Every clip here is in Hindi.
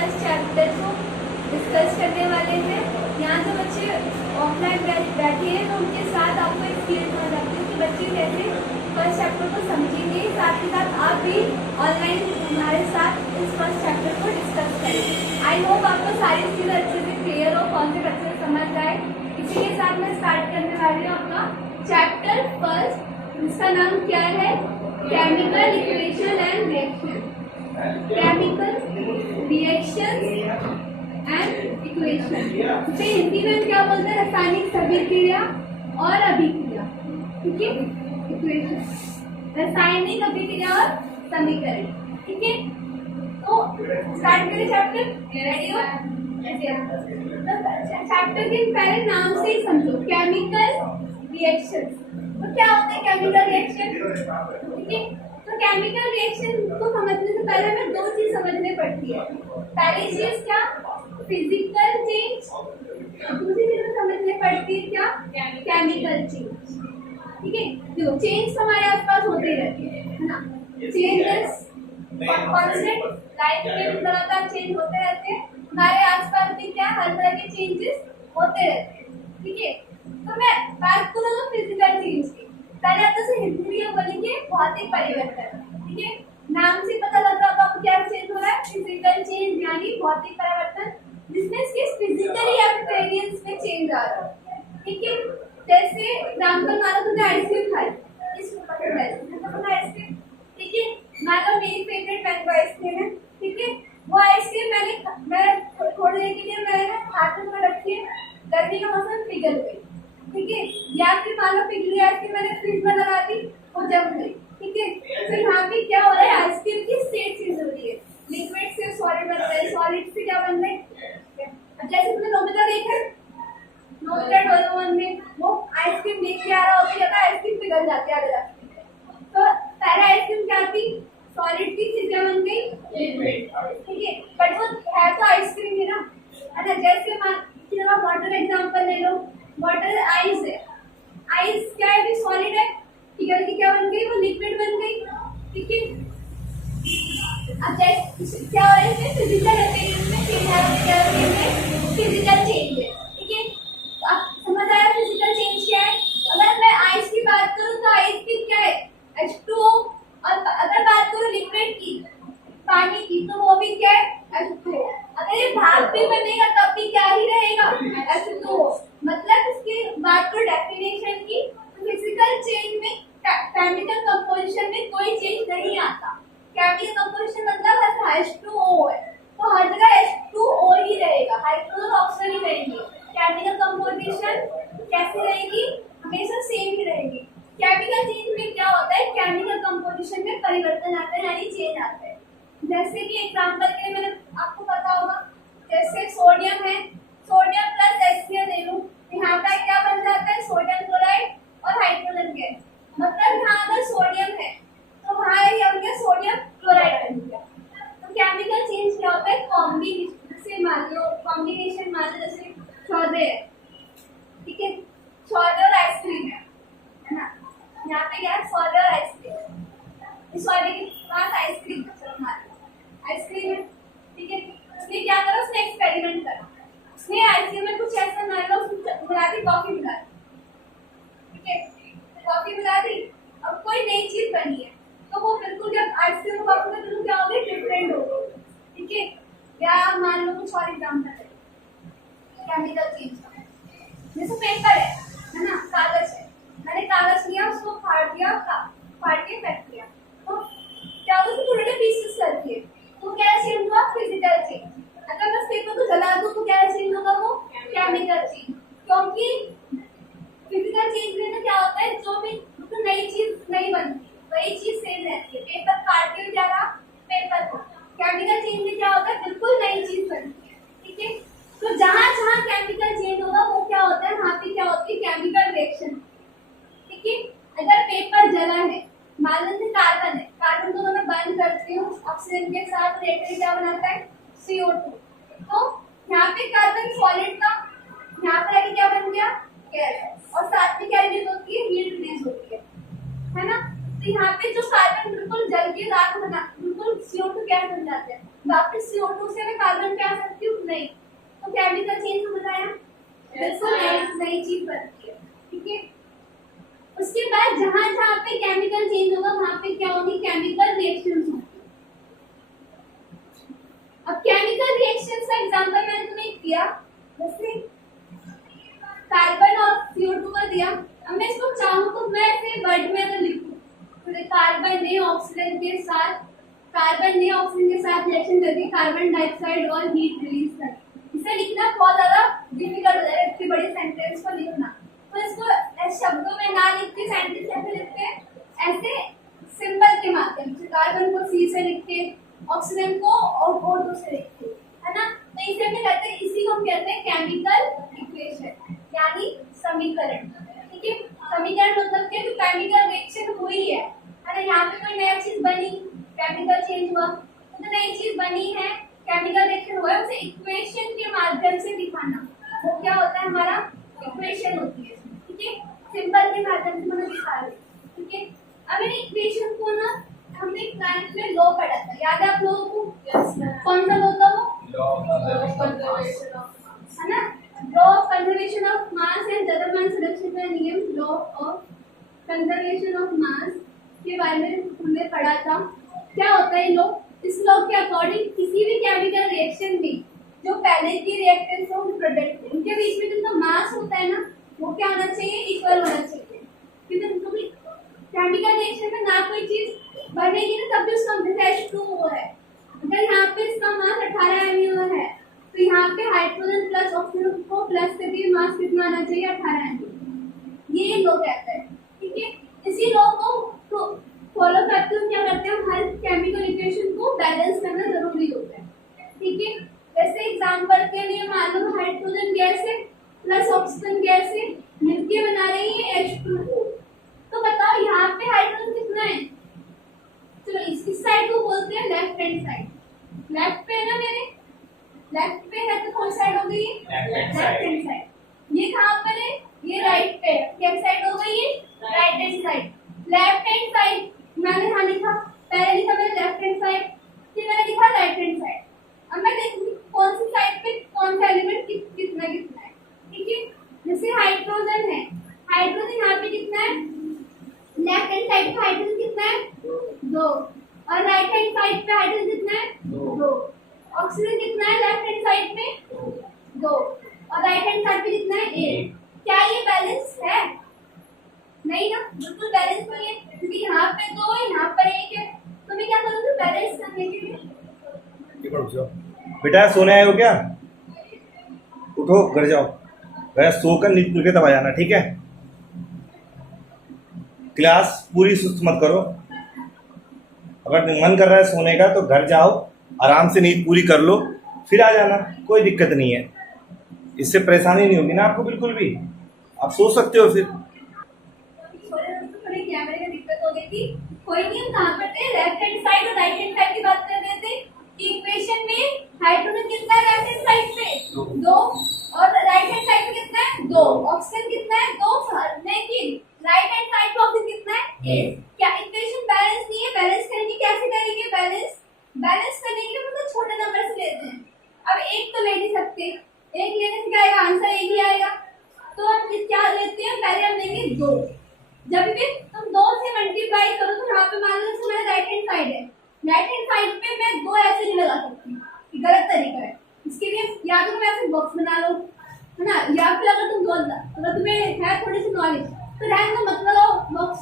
फर्स्ट चैप्टर को डिस्कस करने वाले हैं। यहाँ जो बच्चे ऑफलाइन बैठे हैं तो उनके साथ आपको एक क्लियर हो जाती है कि बच्चे कैसे फर्स्ट चैप्टर को समझेंगे, साथ ही साथ आप भी ऑनलाइन हमारे साथ इस फर्स्ट चैप्टर को डिस्कस करें। आई होप आपको सारी चीज़ें अच्छे से क्लियर हो, कॉन्सेप्ट अच्छे से समझ आए। इसी के साथ मैं स्टार्ट करने वाली हूँ अपना चैप्टर फर्स्ट, जिसका नाम क्या है, chemical equation and reaction. Chemical reaction and equation, इसे हिंदी में क्या बोलते हैं, रासायनिक सभिक्रिया और अभिक्रिया। ठीक है, इक्वेशन रासायनिक अभिक्रिया और समीकरण। ठीक है, तो स्टार्ट करें चैप्टर। रेडी हो? चैप्टर के पहले नाम से ही समझो, केमिकल रिएक्शन। तो क्या होता है केमिकल रिएक्शन? ठीक है, तो केमिकल रिएक्शन को समझने से पहले हमें दो चीज समझनी पड़ती है। पहली चीज क्या, फिजिकल चेंज। दूसरी चीज समझनी पड़ती है क्या, केमिकल चेंज। ठीक है, देखो चेंज हमारे आसपास होते रहते हैं, है ना। चेंजेस कांस्टेंट, लाइफ में लगातार चेंज होते रहते हैं। हमारे आसपास भी क्या हर तरह के चेंजेस होते रहते हैं। ठीक है, तो मैं बात करूँ फिजिकल चेंज की। पहले आप जैसे हिंदी में बोलेंगे भौतिक परिवर्तन। ठीक है, नाम से पता लग रहा होगा क्या चेंज हो रहा है, फिजिकल चेंज यानी भौतिक परिवर्तन, जिसमें फिजिकली अपीयरेंस में चेंज आ रहा है। ठीक है, जैसे एग्जांपल मानो तुमने आइसक्रीम खाई, आइसक्रीम। ठीक है, मान लो मेरी फेवरेट मैंगो आइसक्रीम है। ठीक है, वो आइसक्रीम मैं थोड़ी देर के लिए मैंने हाथ में रखी है, गर्मी का मौसम पिघल गई। ठीक है, या फिर मान लो पिघली आइसक्रीम मैंने फ्रिज में लगा दी, वो जम गई। ठीक है, तो यहाँ पे क्या हो रहा है, आइसक्रीम की स्टेट चेंज हो रही है, लिक्विड से सॉलिड बन रहा है, सॉलिड से क्या बन रहा है। अब जैसे तुमने नोमीटर देखा, नोमीटर डोरेमोन में वो आइसक्रीम लेके आ रहा होता है, आइसक्रीम पिघल जाती है। तो पहले आइसक्रीम क्या थी, सॉलिड थी, चीजें बन गई लिक्विड। ठीक है, बट वो है तो आइसक्रीम ही ना, है ना। जैसे वाटर एग्जांपल ले लो, वाटर आइस है, आइस क्या है, सॉलिड है, पिघल के क्या बन गई, वो लिक्विड बन गई। ठीक है, अब जैसे क्या हो रहा है, फिजिकल अपीयरेंस में चेंज आ रहा है, फिजिकल चेंज है। ठीक है, तो अब समझ आया फिजिकल चेंज क्या है। अगर मैं आइस की बात करूं तो आइस की क्या है, H2O, और अगर बात करूं लिक्विड की, पानी की, तो वो भी क्या है, H2O। अगर ये भाप भी बनेगा तब भी क्या ही रहेगा, H2O। मतलब इसकी बात करो डेफिनेशन की, फिजिकल चेंज में केमिकल कंपोजिशन में कोई चेंज नहीं आता। केमिकल कंपोजिशन मतलब H2O है, तो हर जगह H2O ही रहेगा, हाइड्रोजन ऑक्सीजन ही रहेंगे। केमिकल कंपोजिशन कैसी रहेगी, हमेशा सेम ही रहेगी। केमिकल चेंज में क्या होता है, केमिकल कंपोजिशन में परिवर्तन आता है, यानी चेंज आता है। जैसे कि एग्जांपल के लिए मैंने आपको पता होगा, जैसे सोडियम है, सोडियम प्लस HCl ले लूं, यहाँ का क्या बन जाता है, सोडियम क्लोराइड और हाइड्रोजन गैस। मतलब यहाँ अगर सोडियम है तो वहाँ क्या बन गया, सोडियम क्लोराइड बन गया। तो केमिकल चेंज क्या होता है, कॉम्बिनेशन। जैसे मान लो कॉम्बिनेशन, मान लो जैसे छोले है, ठीक है, छोले और आइसक्रीम है ना। यहाँ पे क्या है, छोले और आइसक्रीम, इस वाले के पास आइसक्रीम आइसक्रीम है। ठीक है, उसने क्या करा, उसने एक्सपेरिमेंट करा, उसने आइसक्रीम में कुछ ऐसा मान लो मिला दी, कॉफी मिला दी। ठीक है, कॉफी मिला दी, अब कोई नई चीज बनी है, तो वो बिल्कुल जब आइसक्रीम और कॉफी में बिल्कुल क्या होगी, डिफरेंट होगी। ठीक है, या मान लो कुछ और एग्जांपल है केमिकल चेंज का, जैसे पेपर है ना, कागज है, मैंने कागज लिया, उसको फाड़ दिया, फाड़ के फेंक दिया, तो क्या होगा, छोटे छोटे पीसेस कर दिए, तो क्या चेंज हुआ, फिजिकल चेंज। अगर मैं पेपर को जला दूं तो क्या चेंज होगा, वो केमिकल चेंज। क्योंकि फिजिकल चेंज में ना क्या होता है, जो भी तो नई चीज नहीं बनती, वही चीज सेम रहती है। पेपर काट के जा रहा पेपर को, केमिकल चेंज में क्या होता है, बिल्कुल नई चीज बनती है। ठीक है, तो जहां जहां केमिकल चेंज होगा वो क्या होता है, वहां पे क्या होती है, केमिकल रिएक्शन। ठीक है, अगर पेपर जला है, मान लो कार्बन है, कार्बन को मैं बंद करती हूँ, ऑक्सीजन के साथ रिएक्टर क्या बनाता है, CO2। तो यहाँ पे कार्बन सॉलिड था, यहाँ पे आके क्या बन गया, गैस, और साथ में क्या रिलीज होती है, हीट रिलीज होती है ना। तो यहाँ पे जो कार्बन बिल्कुल जल के राख बना, बिल्कुल CO2 गैस बन जाते हैं, वापस CO2 से मैं कार्बन पे आ सकती हूँ? नहीं। तो केमिकल चेंज समझ आया? बिल्कुल नई चीज बनती है, ठीक है। उसके बाद जहां जहां पे केमिकल चेंज होगा वहां पे क्या होगी? केमिकल रिएक्शंस होंगी। अब केमिकल रिएक्शंस का एग्जांपल मैंने तुम्हें दिया, जैसे कार्बन और CO2 का दिया। अब मैं इसको चाहूँ तो मैं इसे वर्ड में अगर लिखूं तो कार्बन ने ऑक्सीजन के साथ रिएक्शन करके कार्बन डाइऑक्साइड और हीट रिलीज कर, इसे लिखना बहुत ज्यादा डिफिकल्ट हो जाएगा इतनी बड़ी सेंटेंस को लिखना। तो इसको शब्दों में ना लिख के सेंटेंस कैसे लिखते हैं? ऐसे सिंबल के माध्यम से, कार्बन को C से लिख के, ऑक्सीजन को O2 से लिख के, है ना। तो इसे हम कहते हैं, इसी को हम कहते हैं केमिकल इक्वेशन, यानी समीकरण, ठीक है। समीकरण मतलब क्या? कि केमिकल रिएक्शन हुई है ना, यहाँ पे कोई नया चीज बनी, केमिकल चेंज हुआ, तो नई चीज बनी है, केमिकल रिएक्शन हुआ है, उसे इक्वेशन के माध्यम से दिखाना, वो क्या होता है? हमारा इक्वेशन होती है, ठीक है। सिंबल के माध्यम से मैंने दिखा रही, ठीक है। अब इन इक्वेशन को ना हमने क्लास में लॉ पढ़ा था, याद है आप लोगों को? कौन सा लॉ था वो? है ना, law of conservation of mass and द्रव्यमान संरक्षण का नियम, law of conservation of mass के बारे में हमने पढ़ा था। क्या होता है लॉ? इस लॉ के अकॉर्डिंग किसी भी केमिकल रिएक्शन में जो पहले की रिएक्टेंस हो, प्रोडक्ट, उनके बीच में जितना मास होता है ना, वो क्या होना चाहिए? इक्वल होना चाहिए। क्योंकि केमिकल रिएक्शन में ना कोई चीज बनेगी ना, तब भी उसका H2O है। अगर यहाँ पे इसका मास 18 MU है, तो यहाँ पे हाइड्रोजन प्लस ऑक्सीजन को प्लस से भी मास कितना आना चाहिए? 18 MU। ये लॉ कहता है, ठीक है। इसी लॉ को फॉलो करते हुए क्या करते हैं? हर केमिकल इक्वेशन को बैलेंस करना जरूरी होता है, ठीक है। जैसे एग्जांपल के लिए मान लो हाइड्रोजन गैस है प्लस ऑक्सीजन गैस है, मिलके बना रही है H2O। तो बताओ यहाँ पे हाइड्रोजन कितना है? चलो इस साइड को बोलते हैं लेफ्ट हैंड साइड। लेफ्ट पे है ना मेरे, लेफ्ट पे है तो कौन साइड हो गई? Left hand side. ये कहाँ पर है? ये राइट पे है, क्या साइड हो गई? Right hand side. Left hand side मैंने यहाँ लिखा, पहले लिखा मैंने लेफ्ट हैंड साइड, फिर मैंने लिखा राइट हैंड साइड। अब मैं देखूंगी कौन सी साइड पे कौन सा एलिमेंट कितना कितना है, ठीक है। जैसे हाइड्रोजन है, हाइड्रोजन यहाँ पे कितना है? लेफ्ट हैंड साइड पे हाइड्रोजन कितना है? 2। और राइट हैंड साइड पे हाइड्रोजन कितना है? 2। ऑक्सीजन कितना है लेफ्ट हैंड साइड पे? 2। और राइट हैंड साइड पे कितना है? 1। क्या ये बैलेंस है? नहीं ना, बिल्कुल बैलेंस नहीं है, क्योंकि यहाँ पे 2 है, यहाँ पर 1 है। तो मैं क्या करूँगी बैलेंस करने के लिए? बेटा सोने आए हो क्या? उठो घर जाओ, घर सोकर नींद खुल के तब आ जाना, ठीक है। क्लास पूरी सुस्त मत करो, अगर मन कर रहा है सोने का तो घर जाओ, आराम से नींद पूरी कर लो, फिर आ जाना, कोई दिक्कत नहीं है। इससे परेशानी नहीं होगी ना आपको बिल्कुल भी, आप सो सकते हो फिर। कैमरे में दिक्कत हो गई थी, कोई नहीं। हम कहाँ पर थे? लेफ्ट हैंड साइड और राइट हैंड साइड की बात कर रहे थे। इक्वेशन में हाइड्रोजन कितना है लेफ्ट हैंड साइड पे? 2। और राइट हैंड साइड पे कितना है? 2। ऑक्सीजन कितना है? 2। लेकिन राइट हैंड साइड पे ऑक्सीजन कितना है? 1। क्या इक्वेशन बैलेंस नहीं है? बैलेंस करेंगे, कैसे करेंगे बैलेंस करने के लिए मतलब छोटे नंबर से लेते हैं। अब 1 तो ले नहीं सकते, 1 लेने से क्या आएगा? आंसर 1 ही आएगा। तो हम क्या लेते हैं? पहले हम लेंगे 2। जब भी तुम 2 से मल्टीप्लाई करो तो यहाँ पे मान लो तुम्हारा राइट हैंड साइड है, राइट हैंड साइड पे मैं 2 ऐसे नहीं लगा सकती, गलत तरीका है। इसके लिए या तो तुम ऐसे बॉक्स बना लो, है ना, या फिर अगर तुम अगर तुम्हें है थोड़ी सी नॉलेज तो रहने दो, मत लगाओ बॉक्स।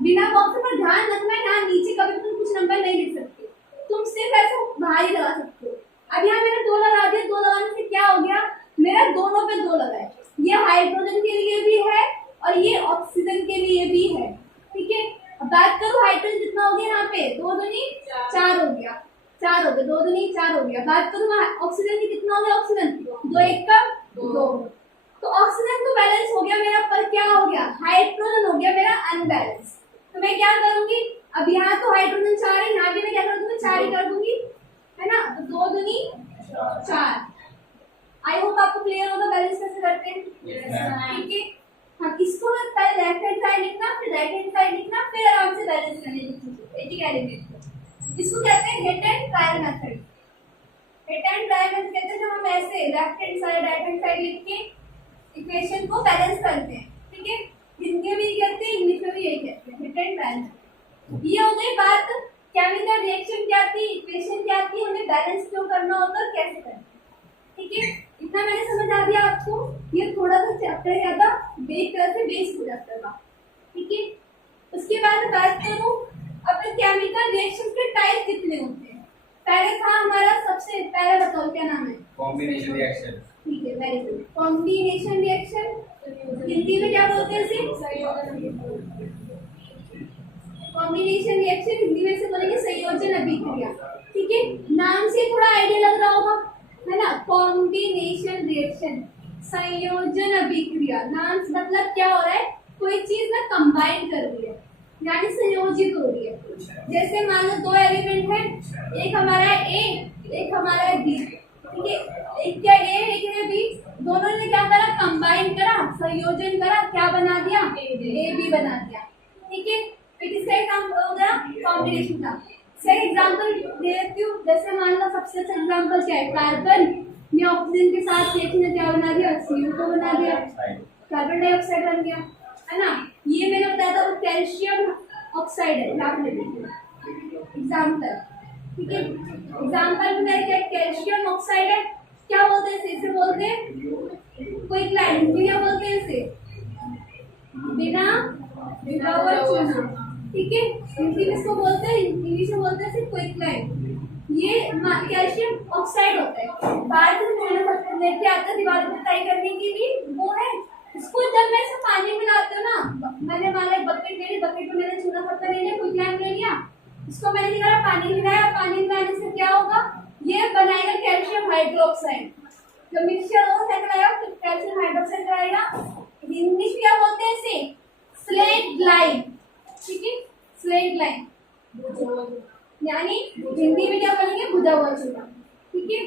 बिना बॉक्स पर ध्यान रखना, यहाँ नीचे कभी तुम कुछ नंबर नहीं लिख सकते, तुम सिर्फ ऐसे बाहर ही लगा सकते हो। अब यहाँ मैंने 2 लगा दिया, 2 लगाने से क्या हो गया? मेरा दोनों पे 2 लगा है। ये हाइड्रोजन के लिए भी है और ये ऑक्सीजन के लिए भी है, ठीक है। अब बात करो हाइड्रोजन कितना हो गया? यहाँ पे 2 दूनी 4 हो गया, 4 हो गया, 2 दूनी 4 हो गया। बात करूँ ऑक्सीजन की कितना हो गया? ऑक्सीजन 2 1 का 2। तो ऑक्सीजन तो बैलेंस हो गया मेरा, पर क्या हो गया? हाइड्रोजन हो गया मेरा अनबैलेंस। तो मैं क्या करूंगी? अब यहाँ तो हाइड्रोजन 4 है, यहाँ भी मैं क्या कर दूंगी? 4 ही कर दूंगी, है ना। तो 2 दूनी 4। आई होप आपको क्लियर होगा बैलेंस कैसे करते हैं, ठीक है। हाँ, इसको पहले लेफ्ट हैंड साइड लिखना, फिर राइट हैंड साइड लिखना, फिर आराम से बैलेंस करने की एलिमेंट। इसको कहते हैं hit and trial method. Hit and dry method कहते हैं जब हम ऐसे left hand side right hand side लिख के इक्वेशन को बैलेंस करते हैं, ठीक है। हिंदी में भी यही कहते हैं, इंग्लिश में भी यही कहते हैं, हिट एंड ड्राई मेथड। ये हो गई बात केमिकल रिएक्शन क्या थी, इक्वेशन क्या थी, उन्हें बैलेंस क्यों करना होता है और कैसे करना है, ठीक है। इतना मैंने समझा दिया आपको। ये थोड़ा सा चैप्टर क्या था, एक तरह से बेसिक चैप्टर था, ठीक है। उसके बाद बात करूं अब केमिकल रिएक्शन के टाइप कितने होते हैं। पहले था हमारा सबसे पहले, बताओ क्या नाम है, कॉम्बिनेशन रिएक्शन। ठीक है, very good. Combination reaction Hindi में क्या बोलते हैं इसे, कॉम्बिनेशन रिएक्शन हिंदी में से बोलेंगे संयोजन अभिक्रिया, ठीक है। नाम से थोड़ा आइडिया लग रहा होगा, है ना। कॉम्बिनेशन रिएक्शन, संयोजन अभिक्रिया, नाम से मतलब क्या हो रहा है, कोई चीज ना कंबाइन कर रही है, यानी संयोजित हो रही है। जैसे मान लो दो एलिमेंट है, एक हमारा है ए, एक हमारा है बी, ठीक है। एक क्या ए, एक है बी, दोनों ने क्या करा, कंबाइन करा, संयोजन करा, क्या बना दिया, ए बी बना दिया, ठीक है। फिर किसका काम हो गया, कॉम्बिनेशन का। सही एग्जांपल दे देती हूँ, जैसे मान लो सबसे अच्छा एग्जांपल क्या है, कार्बन ने ऑक्सीजन के साथ ने क्या बना दिया, CO2 बना दिया, कार्बन डाइऑक्साइड बन गया, है ना। ये मैंने बताया था वो कैल्शियम ऑक्साइड है, याद रखिए एग्जांपल, ठीक है। एग्जांपल में मेरे क्या कैल्शियम ऑक्साइड है, क्या बोलते हैं इसे, बोलते हैं कोई क्लाइंट, क्या बोलते हैं इसे, बिना विदाउट चूना, ठीक है। हिंदी में इसको बोलते हैं, इंग्लिश में बोलते हैं क्विक लाइन। ये कैल्शियम ऑक्साइड होता है, बाहर से लेके आते हैं दीवार पे टाई करने के लिए, वो है। इसको जब मैं इसे पानी मिलाती हूँ ना, मैंने मान लिया बकेट ले ली, बकेट में मैंने चूना पत्थर ले लिया, क्विक लाइन ले लिया, इसको मैंने निकाला, पानी मिलाया, पानी मिलाने से क्या होगा, ये बनाएगा कैल्शियम हाइड्रोक्साइड। जब मिक्सचर होगा क्या कराएगा, कैल्शियम हाइड्रोक्साइड कराएगा। इंग्लिश क्या बोलते हैं इसे, स्लेट लाइन, ठीक है, स्लेट लाइन, यानी हिंदी में क्या बोलेंगे, भुजा हुआ चूना, ठीक है,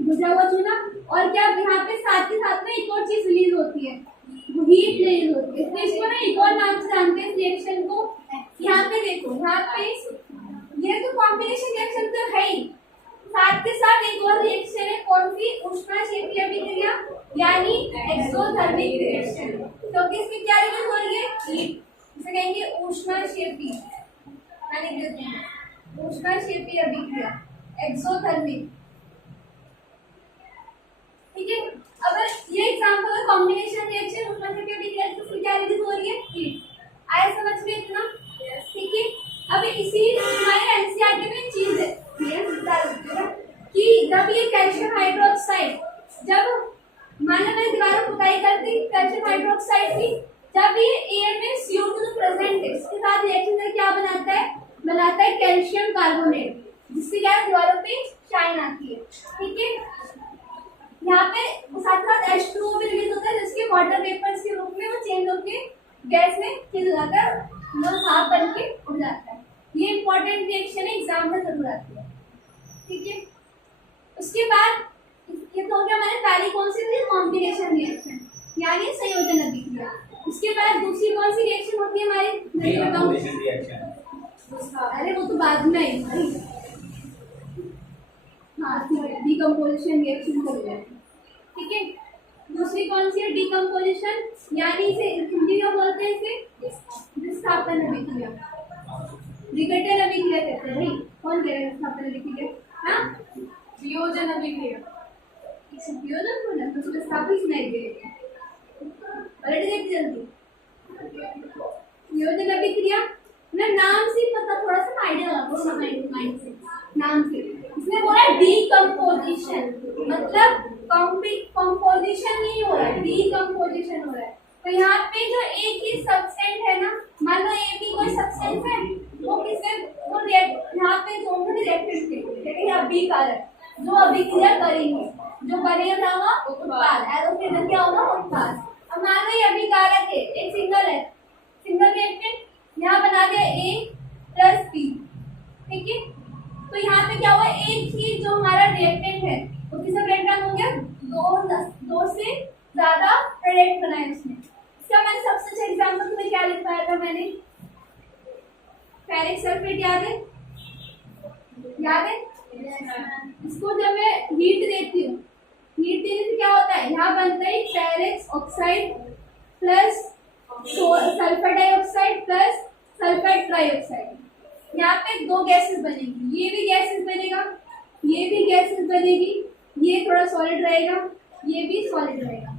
भुजा हुआ चूना। और क्या यहाँ पे साथ ही साथ में एक और चीज रिलीज होती है, हीट रिलीज होती है, इसलिए इसको ना एक और नाम से जानते हैं रिएक्शन को। यहाँ पे देखो, यहाँ पे ये तो कॉम्बिनेशन रिएक्शन तो है ही, साथ के साथ एक और रिएक्शन है, कौन सी, ऊष्माक्षेपीय अभिक्रिया, यानी एक्सोथर्मिक रिएक्शन। तो किसकी क्या रिलीज हो रही है, हीट, इसे कहेंगे ऊष्माक्षेपी, यानी ऊष्माक्षेपीय अभिक्रिया, एक्सोथर्मिक, ठीक है। अगर ये एग्जांपल है कॉम्बिनेशन रिएक्शन, ऊष्माक्षेपीय अभिक्रिया, तो क्या रिलीज हो रही है, हीट। आया समझ में इतना, ठीक है। अब इसी हमारे एनसीईआरटी में चीज है कि जब ये कैल्शियम हाइड्रोक्साइड, जब मान लो मैंने दीवारों पुताई कर दी कैल्शियम हाइड्रोक्साइड की, जब ये एयर में CO2 प्रेजेंट है, इसके साथ रिएक्शन में क्या बनाता है कैल्शियम कार्बोनेट, जिससे क्या दीवारों पे शाइन आती है, ठीक है। यहाँ पे साथ साथ H2O भी रिलीज होता है, जिसके वाटर वेपर्स के रूप में वो चेंज होकर गैस में चेंज हो जाता है, मतलब साफ बन के उड़ जाता है। ये इंपॉर्टेंट रिएक्शन है, एग्जाम में जरूर आती है, ठीक है। उसके बाद ये तो हो गया हमारे पहली कौन सी थी, कॉम्बिनेशन रिएक्शन, यानी संयोजन अभिक्रिया। उसके बाद दूसरी कौन सी रिएक्शन होती है हमारी, डीकंपोजिशन रिएक्शन। अरे वो तो बाद में आई, हाँ ठीक है, डीकंपोजिशन रिएक्शन हो गया, ठीक है। दूसरी कौन सी है, डीकंपोजिशन, यानी इसे हिंदी में बोलते हैं इसे विस्थापन अभिक्रिया, विघटन अभिक्रिया कहते हैं। नहीं, कौन कह रहा है विस्थापन अभिक्रिया, हाँ, वियोजन अभिक्रिया, वियोजन बोला तो विस्थापन सुनाई दे रही है, पलट देख जल्दी। वियोजन अभिक्रिया ना, नाम से पता, थोड़ा सा आइडिया लगाओ माइंड से, नाम से। इसने बोला डीकंपोजिशन, मतलब कंपोजिशन नहीं हो रहा है, डीकंपोजिशन हो रहा है। तो यहाँ पे जो एक ही सब्सटेंस है ना, मान लो ए भी कोई सब्सटेंस है, वो किससे, वो यहाँ पे दोनों रिएक्टेंट थे, लेकिन अभी कारक जो अभिक्रिया करेंगे, जो बनेगा होगा उत्पाद, एरोफिन क्या होगा, उत्पाद। अब मान लो ये अभिकारक है, एक सिंगल रिएक्टेंट, यहाँ बना दिया A+B, ठीक है। तो यहाँ पे क्या हुआ, एक ही जो हमारा रिएक्टेंट है वो किससे ब्रेकडाउन हो गया, दो से ज्यादा प्रोडक्ट बनाए उसने। इसका मैंने सबसे अच्छा एग्जांपल तुम्हें क्या लिखवाया था, मैंने फेरिक सल्फेट, याद है इसको जब मैं हीट देती हूँ, हीट देने से क्या होता है, यहाँ बनता है ferric oxide plus sulphur dioxide plus sulphur trioxide. यहाँ पे दो गैसेस बनेगी, ये भी गैसेस बनेगा, ये भी गैसेस बनेगी, ये थोड़ा सॉलिड रहेगा, ये भी सॉलिड रहेगा,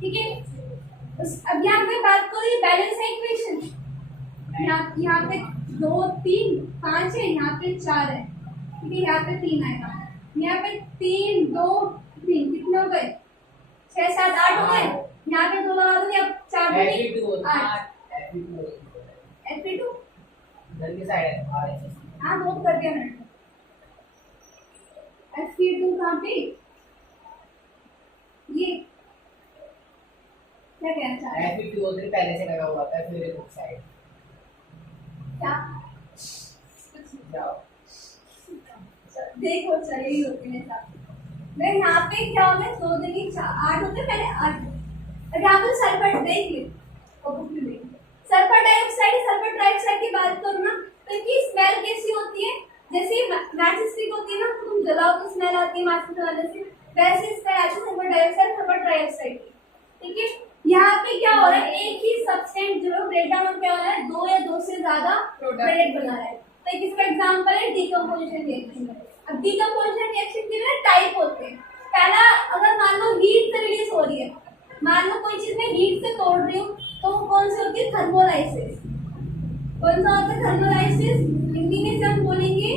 ठीक है। अब यहाँ पे बात करो बैलेंस है इक्वेशन, यहाँ पे 2 3 5 है, यहाँ पे 4 है, ठीक है, यहाँ पे 3 आएगा, यहाँ पे 3 2 3 कितने हो गए, 6 7 8 हो गए, यहाँ पे 2 लगा दो, अब 4 2 8 Fe2 जल्दी साइड है। हाँ नोट कर दिया मैंने। Fe2 कहाँ पे, ये क्या कहना चाह रहे हैं, Fe2O3 पहले से लगा हुआ था, फिर एक ऑक्साइड क्या जाओ देखो चलिए ही होते हैं सब। मैं यहाँ पे क्या हो गया, 2 देखिए 8 होते, मैंने 8 यहाँ पे सल्फर देख ली, सल्फर डाइऑक्साइड सल्फर ट्राइऑक्साइड की बात करूँ ना, तो इनकी स्मेल कैसी होती है, जैसे मैचिस स्टिक होती है ना, तुम जलाओ तो स्मेल आती है माचिस जलाने से, वैसे स्मेल आती है सल्फर डाइऑक्साइड सल्फर ट्राइऑक्साइड की, ठीक है। यहाँ पे क्या हो रहा है, एक ही सब्सटेंस जो ब्रेक डाउन क्या हो रहा है, 2 या 2 से ज्यादा प्रोडक्ट बना रहा है। तो इसका एग्जांपल है डीकंपोजिशन रिएक्शन। अब डीकंपोजिशन रिएक्शन के ना टाइप होते हैं। पहला, अगर मान लो हीट से रिलीज हो रही है, मान लो कोई चीज मैं हीट से तोड़ रही हूँ, तो वो कौन सी होती है, थर्मोलाइसिस। कौन सा होता है थर्मोलाइसिस, हिंदी में से हम बोलेंगे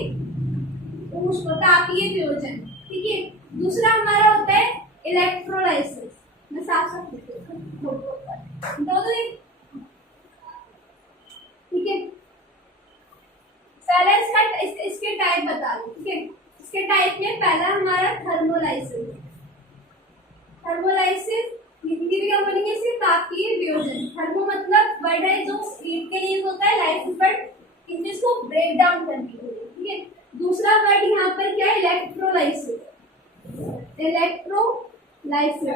तापीय वियोजन, ठीक है। दूसरा हमारा होता है इलेक्ट्रोलाइसिस, मैं साफ साफ लिख देती हूँ, ठीक है। पहला इसके टाइप बता दो, ठीक है। इसके टाइप में पहला हमारा थर्मोलाइसिस, थर्मोलाइसिस हिंदी में क्या बोलेंगे, इसे तापीय वियोजन। थर्मो मतलब वर्ड है जो हीट के लिए होता है, लाइसिस वर्ड इन चीज को ब्रेक डाउन करने के लिए, ठीक है। दूसरा वर्ड यहाँ पर क्या है, इलेक्ट्रोलाइसिस, इलेक्ट्रोलाइसिस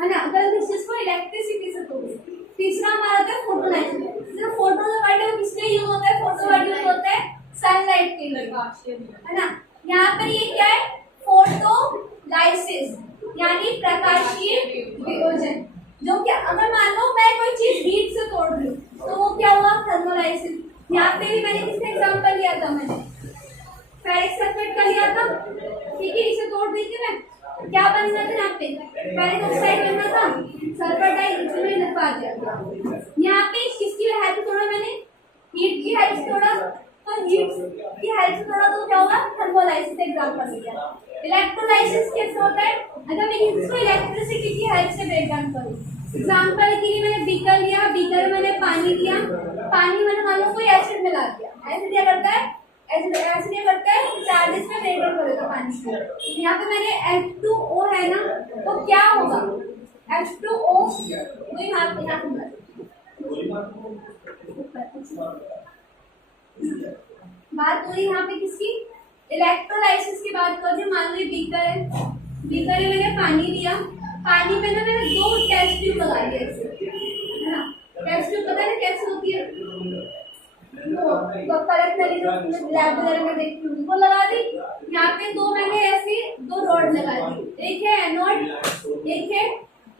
है ना, अगर इस चीज को इलेक्ट्रिसिटी से तोड़े। तीसरा हमारा होता है फोटोलाइसिस। फोटो जो वर्ड है वो किसके यूज होता है, फोटो वर्ड यूज होता है सनलाइट के लिए, है ना। यहाँ पर ये क्या है, फोटोलाइसिस यानी प्रकाशीय वियोजन, जो कि अगर मान लो मैं कोई चीज हीट से तोड़ रही हूँ तो वो क्या हुआ, थर्मोलाइसिस। यहाँ पे भी मैंने किसका एग्जांपल लिया था, मैंने फेरिक सल्फेट का लिया था, ठीक है। इसे तोड़ दी थी मैं, क्या बनना था यहाँ पे, फेरिक ऑक्साइड बनना था, सल्फर डाइऑक्साइड लिखवा दिया था। यहाँ पे किसकी हेल्प से तोड़ा मैंने, हीट की हेल्प से तोड़ा, तो हीट की हेल्प से तोड़ा तो क्या होगा, थर्मोलाइसिस एग्जांपल लिया। इलेक्ट्रोलाइसिस कैसे होता है, अगर मैं इसको इलेक्ट्रिसिटी की हेल्प से ब्रेक डाउन करूँ। एग्जांपल के लिए मैंने बीकर लिया, बीकर में मैंने पानी लिया, पानी मैंने मान लो कोई एसिड मिला दिया, एसिड क्या करता है, एसिड क्या करता है, चार्जेस में ब्रेक डाउन करेगा पानी को। यहाँ पे मैंने H2O है ना, तो क्या होगा, H2O तो यहाँ पे बात हो रही यहाँ पे किसकी, इलेक्ट्रोलाइसिस की बात कर रही हूँ। मान लो ये बीकर है, बीकर में मैंने पानी लिया, पानी में ना मैंने 2 टेस्ट ट्यूब लगा दिया, है ना। टेस्ट ट्यूब पता है कैसे होती है, वो परत नली जो लैब वगैरह में देखती हूँ, वो लगा दी। यहाँ पे 2 मैंने ऐसे 2 रॉड लगा दी, एक है एनोड एक है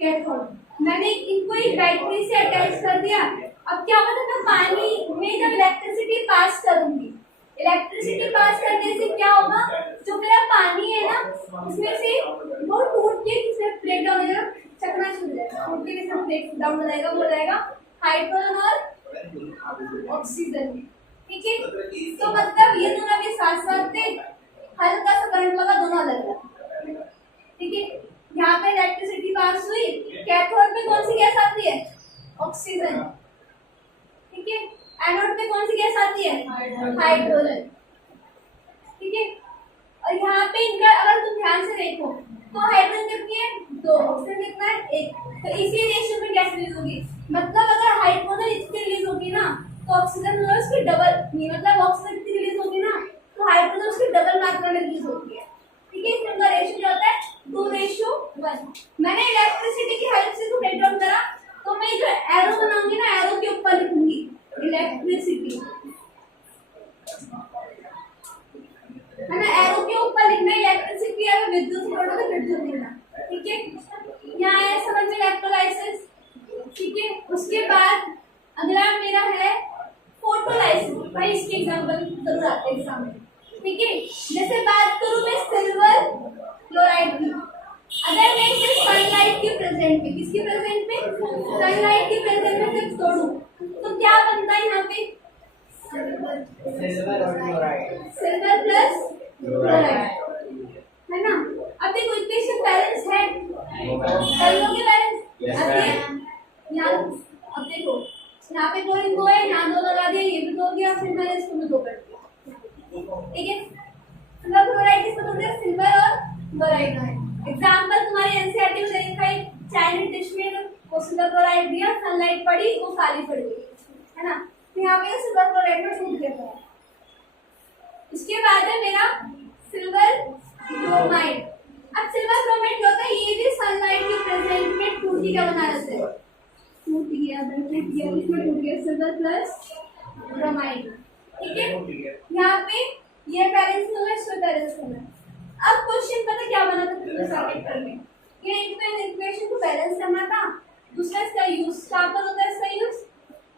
कैथोड। मैंने इनको एक बैटरी से अटैच कर दिया। अब क्या होगा, मैं पानी में जब इलेक्ट्रिसिटी पास करूंगी, इलेक्ट्रिसिटी पास करने से क्या होगा, जो मेरा पानी है ना उसमें से वो टूट के किसमें ब्रेक डाउन हो जाएगा, चकना छूट जाएगा, टूट के किसमें ब्रेक डाउन हो जाएगा, वो जाएगा हाइड्रोजन और ऑक्सीजन में, ठीक है। तो मतलब ये दोनों अभी साथ साथ थे, हल्का सा करंट लगा, दोनों अलग अलग, ठीक है। यहाँ पे इलेक्ट्रिसिटी पास हुई, कैथोड में कौन सी गैस आती है, ऑक्सीजन, ठीक है। एनोड में कौन सी गैस आती है, हाइड्रोजन, ठीक है। और यहाँ पे इनका अगर तुम ध्यान से देखो तो हाइड्रोजन कितनी है, 2, ऑक्सीजन कितना है, 1। तो इसी रेशियो में गैस रिलीज होगी, मतलब अगर हाइड्रोजन इसकी रिलीज होगी ना तो ऑक्सीजन उसकी डबल, मतलब ऑक्सीजन कितनी रिलीज होगी ना तो हाइड्रोजन उसकी डबल मात्रा में रिलीज होती है, ठीक है। इसका रेशियो जो होता है 2:1। मैंने इलेक्ट्रिसिटी की हेल्प से तो ब्रेक डाउन करा, तो मैं जो एरो बनाऊंगी ना, एरो के ऊपर लिखूंगी इलेक्ट्रिसिटी, है ना, एरो के अगर विद्युत से पढ़ो तो विद्युत लिखना, ठीक है। यहाँ आया समझ में इलेक्ट्रोलाइसिस, ठीक है। उसके बाद अगला मेरा है फोटोलाइसिस। भाई इसके एग्जांपल जरूर आते हैं एग्जाम में, ठीक है। जैसे बात करूं मैं सिल्वर क्लोराइड की, अगर मैं इसे सनलाइट के प्रेजेंट में, किसके प्रेजेंट में, सनलाइट के प्रेजेंट में सिर्फ तोड़ूं तो क्या बनता है यहाँ पे, सिल्वर और क्लोराइड, सिल्वर प्लस क्लोराइड, है ना। अब देखो इक्वेशन बैलेंस है, कर लोगे बैलेंस। अब देखो यहाँ पे दो इन दो है, यहाँ दो लगा दिया, ये भी दो हो गया, फिर मैंने इसको भी दो कर दिया, ठीक है। सिल्वर क्लोराइड किसको बोलते हैं, सिल्वर और क्लोराइड का है। एग्जांपल तुम्हारे एनसीईआरटी में देखा है, चाइनीज डिश में वो सिल्वर क्लोराइड दिया, सनलाइट पड़ी वो काली पड़ गई, है ना। तो यहाँ पे सिल्वर क्लोराइड में टूट गया था। इसके बाद है मेरा सिल्वर ब्रोमाइड। अब सिल्वर ब्रोमाइड क्या होता है, ये भी सनलाइट के प्रेजेंट में टूट क्या बना रहता है, टूट गया, इसमें टूट गया, सिल्वर प्लस ब्रोमाइड, ठीक है। यहाँ पे ये बैलेंस होगा, इसको बैलेंस होगा। अब क्वेश्चन पता क्या बना था चैप्टर में, ये एक तो इक्वेशन को बैलेंस करना था, दूसरा इसका यूज क्या होता है, इसका use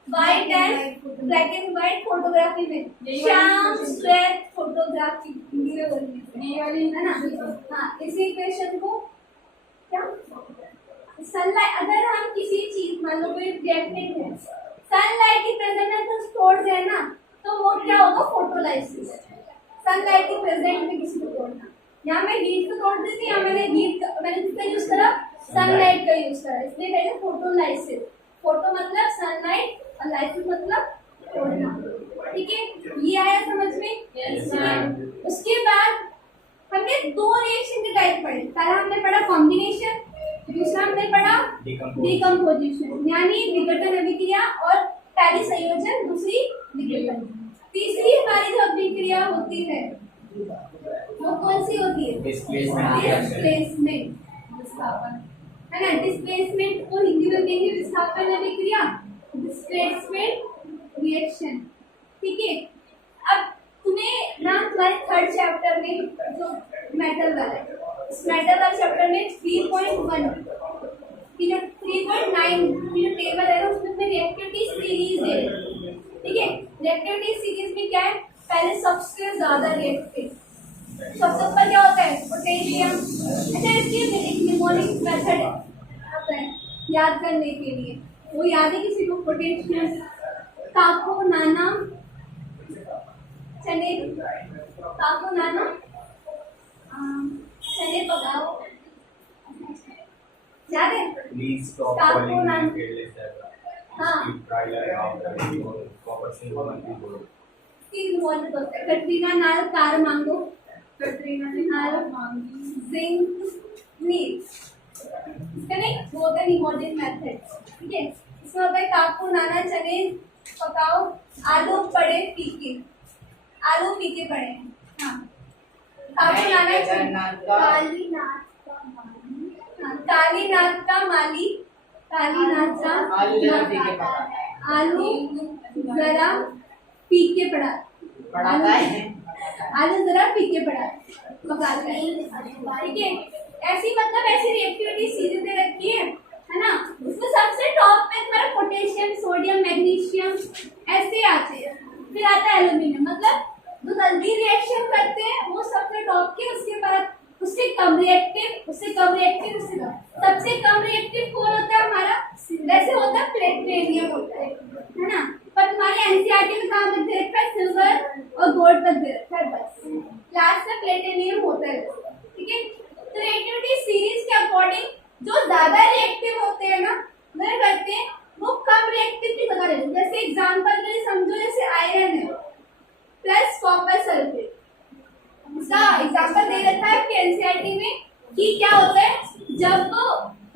white and black and white photography में, श्याम स्ट्रेट फोटोग्राफी हिंदी में बोलनी है ना। हाँ, इसी इक्वेशन को क्या, सनलाइट, अगर हम किसी चीज मान लो कोई रिएक्टेंट है, सनलाइट की प्रेजेंट में तो तोड़ जाए ना, तो वो क्या होगा, फोटोलाइसिस। सनलाइट के प्रेजेंट में किसी को तोड़ना, यहाँ मैं हीट को तोड़ देती, यहाँ मैंने किसका यूज करा, सनलाइट का यूज करा, इसलिए कहते फोटोलाइसिस। फोटो मतलब सनलाइट और लाइसिस मतलब तोड़ना, ठीक है। ये आया समझ में। उसके बाद हमने दो रिएक्शन के टाइप पढ़े, पहला हमने पढ़ा कॉम्बिनेशन, दूसरा हमने पढ़ा डिकम्पोजिशन, यानी विघटन अभिक्रिया, और पहली संयोजन, दूसरी विघटन। तीसरी हमारी जो अभिक्रिया होती है वो कौन सी होती है, डिस्प्लेसमेंट, विस्थापन, है ना। डिस्प्लेसमेंट को हिंदी में कहेंगे विस्थापन अभिक्रिया, डिस्प्लेसमेंट रिएक्शन, ठीक है। अब तुम्हें ना तुम्हारे थर्ड चैप्टर में जो मेटल वाला है, इस मेटल वाले चैप्टर में 3.1 की जो 3.9 की जो टेबल है ना, उसमें रिएक्टिविटी सीरीज है, ठीक है। रिएक्टिविटी सीरीज में क्या है, पहले सबसे ज्यादा रिएक्टिव, सबसे ऊपर क्या होता है, पोटेशियम। अच्छा, इसकी एक निमोनिक मेथड होता है याद करने के लिए, वो याद है किसी को, पोटेशियम, काको नाना चने, काको नाना चने पकाओ, याद है, काको नाना, हाँ, कटरीना नाल कार मांगो, कटरीना नाल जिंक नीड, इसका नहीं, वो होता है निमोनिक मेथड, ठीक है। इसमें होता है काको नाना चने पकाओ, आलू पड़े फीके, आलू फीके पड़े, हाँ। काको नाना कालीनाथ का माली, कालीनाथ का आलू जरा फीके पड़ा, आलू जरा फीके पड़ा पकाता है, ठीक है। ऐसी मतलब ऐसी रिएक्टिविटी सीधे दे रखी है ना। उसमें सबसे टॉप पे तुम्हारा पोटेशियम, सोडियम, मैग्नीशियम ऐसे आते हैं, फिर आता है एल्यूमिनियम, मतलब जो जल्दी रिएक्शन करते हैं वो सबसे टॉप के, उसके बाद उससे कम रिएक्टिव, उससे कम रिएक्टिव, उससे कम, सबसे कम रिएक्टिव कौन होता है हमारा, वैसे होता है प्लेटिनियम होता है ना। पर तुम्हारे एनसीईआरटी में कहाँ तक दे रखा है, सिल्वर और गोल्ड तक दे रखा है, बस लास्ट में प्लेटिनियम होता है, ठीक है। तो रिएक्टिविटी सीरीज के अकॉर्डिंग जो ज्यादा रिएक्टिव होते हैं ना, वह करते हैं वो कम रिएक्टिव की जगह लेते हैं। जैसे एग्जांपल के लिए समझो, जैसे आयरन है प्लस कॉपर सल्फेट, इसका एग्जांपल दे रखा है कि एनसीईआरटी में कि क्या होता है, जब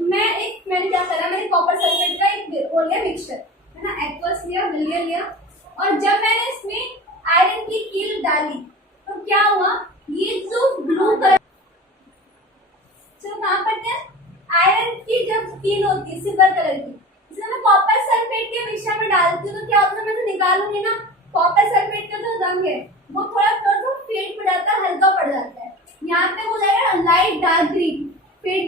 मैंने क्या करा, मैंने कॉपर सल्फेट का एक वो लिया मिक्सचर, है ना, एक्वस लिया, विलियर लिया, और जब मैंने इसमें आयरन की कील डाली तो क्या हुआ, ये जो ब्लू कलर जो कहाँ पर है, आयरन की जब कील होती है सिल्वर कलर की, इसमें मैं कॉपर सल्फेट के मिक्सचर में डालती हूँ तो क्या होता है, मैं तो निकालूंगी ना, कॉपर सल्फेट का जो रंग है वो थोड़ा फेड पड़ जाता है, हल्का पड़ जाता है, यहाँ पे हो जाएगा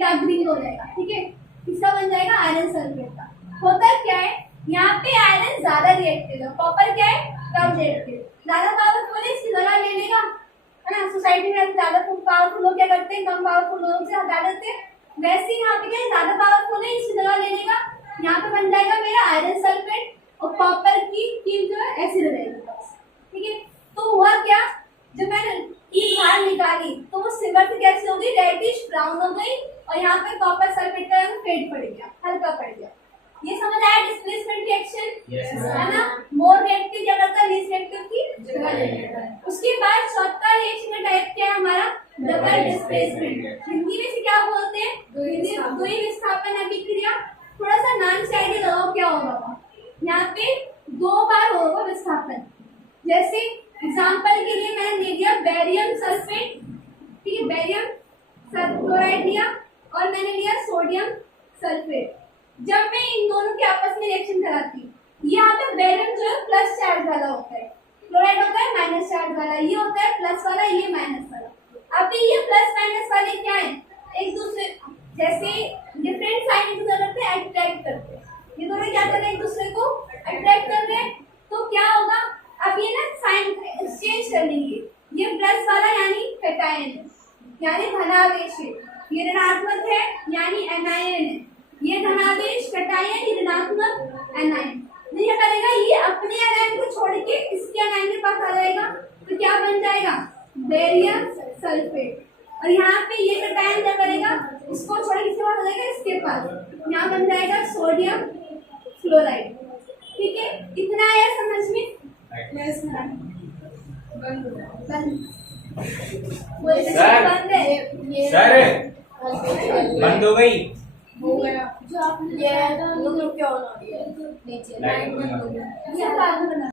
या ग्रीन हो जाएगा, ठीक है। किसका बन जाएगा, आयरन सल्फेट का। होता क्या है, यहाँ पे आयरन ज्यादा रिएक्टिव है, कॉपर क्या है, कम रिएक्टिव, ज्यादा पावरफुल है, इसकी जगह ले लेगा, है ना। सोसाइटी में ज्यादा पावरफुल लोग क्या करते हैं, कम पावरफुल लोगों से हटा देते हैं। वैसे ही यहाँ पे क्या है, ज्यादा पावरफुल है, इसकी जगह ले लेगा, यहाँ पे बन जाएगा मेरा आयरन सल्फेट और कॉपर की टीम जो है ऐसी रहेगी, ठीक है। तो हुआ क्या, जब मैंने ई बाहर निकाली तो वो सिल्वर से कैसे हो गई, रेडिश ब्राउन हो गई, और यहाँ पे कॉपर सल्फेट का रंग फेड पड़ गया, हल्का पड़ गया। ये समझ आया डिस्प्लेसमेंट रिएक्शन, है ना। मोर रिएक्टिव क्या करता है, लीस्ट रिएक्टिव की जगह ले लेता है। उसके बाद चौथा रिएक्शन का टाइप क्या है हमारा, डबल डिस्प्लेसमेंट। हिंदी में से क्या बोलते हैं, द्वि विस्थापन अभिक्रिया। थोड़ा सा नाम से आइडिया लगाओ क्या होगा, यहाँ पे 2 बार होगा विस्थापन। जैसे एग्जाम्पल के लिए मैंने ले लिया बेरियम सल्फेट, ठीक है, बेरियम क्लोराइड लिया, और मैंने लिया सोडियम सल्फेट। जब मैं इन दोनों के आपस में रिएक्शन कराती हूँ, यहाँ पे बेरियम जो है प्लस चार्ज वाला होता है, क्लोराइड होता है माइनस चार्ज वाला, ये होता है प्लस वाला, ये माइनस वाला। अब ये प्लस माइनस वाले क्या है, एक दूसरे जैसे डिफरेंट साइन एक दूसरे करते हैं, अट्रैक्ट करते हैं। ये दोनों क्या कर रहे हैं, एक दूसरे को अट्रैक्ट कर रहे हैं। तो क्या होगा, अब ये ना साइन एक्सचेंज कर लेंगे। ये प्लस वाला यानी कैटायन यानी धनावेश है, ये ऋणात्मक है यानी एनायन है। ये धनावेश कैटायन, ये ऋणात्मक एनायन। ये क्या करेगा, ये अपने एनायन को छोड़ के इसके एनायन के पास आ जाएगा, तो क्या बन जाएगा, बेरियम सल्फेट। और यहाँ पे ये कैटायन क्या करेगा, इसको छोड़ के किसके पास आ जाएगा, इसके पास, यहाँ बन जाएगा सोडियम क्लोराइड, ठीक है। इतना आया समझ में, सर बंद हो गई, हो गया जो आपने ये क्या होना है नीचे लाइट बंद हो गई। ये बाद में बना